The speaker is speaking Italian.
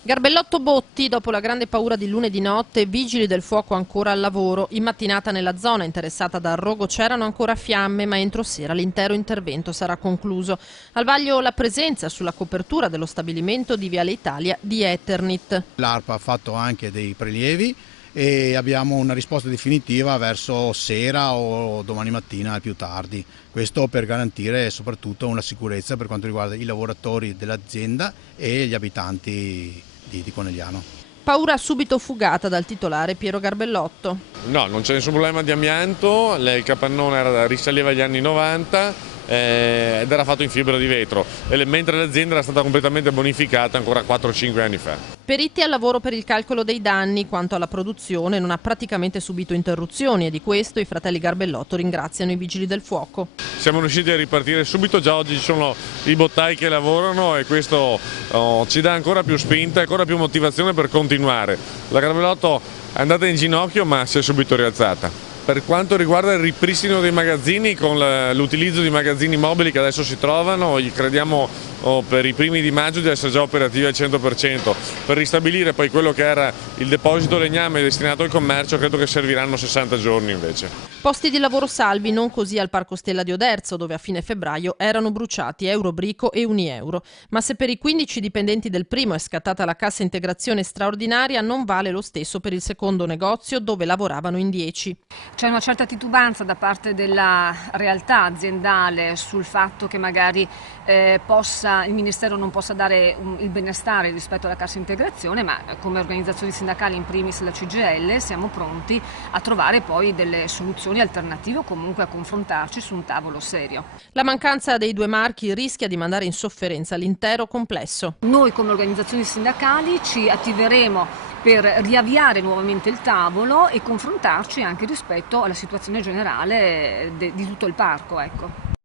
Garbellotto Botti, dopo la grande paura di lunedì notte, vigili del fuoco ancora al lavoro. In mattinata nella zona interessata dal rogo c'erano ancora fiamme, ma entro sera l'intero intervento sarà concluso. Al vaglio la presenza sulla copertura dello stabilimento di Viale Italia di Eternit. L'ARPA ha fatto anche dei prelievi e abbiamo una risposta definitiva verso sera o domani mattina al più tardi. Questo per garantire soprattutto una sicurezza per quanto riguarda i lavoratori dell'azienda e gli abitanti di Conegliano. Paura subito fugata dal titolare Piero Garbellotto. No, non c'è nessun problema di amianto, il capannone risaliva agli anni 90 ed era fatto in fibra di vetro, mentre l'azienda era stata completamente bonificata ancora 4-5 anni fa. Periti al lavoro per il calcolo dei danni, quanto alla produzione non ha praticamente subito interruzioni e di questo i fratelli Garbellotto ringraziano i vigili del fuoco. Siamo riusciti a ripartire subito, già oggi ci sono i bottai che lavorano e questo ci dà ancora più spinta, ancora più motivazione per continuare. La Garbellotto è andata in ginocchio ma si è subito rialzata. Per quanto riguarda il ripristino dei magazzini, con l'utilizzo di magazzini mobili che adesso si trovano, crediamo per i primi di maggio di essere già operativi al 100%. Per ristabilire poi quello che era il deposito legname destinato al commercio, credo che serviranno 60 giorni invece. Posti di lavoro salvi, non così al Parco Stella di Oderzo, dove a fine febbraio erano bruciati Eurobrico e Unieuro. Ma se per i 15 dipendenti del primo è scattata la cassa integrazione straordinaria, non vale lo stesso per il secondo negozio, dove lavoravano in 10. C'è una certa titubanza da parte della realtà aziendale sul fatto che magari il Ministero non possa dare il benestare rispetto alla cassa integrazione, ma come organizzazioni sindacali, in primis la CGIL, siamo pronti a trovare poi delle soluzioni alternative o comunque a confrontarci su un tavolo serio. La mancanza dei due marchi rischia di mandare in sofferenza l'intero complesso. Noi come organizzazioni sindacali ci attiveremo per riavviare nuovamente il tavolo e confrontarci anche rispetto alla situazione generale di tutto il parco. Ecco.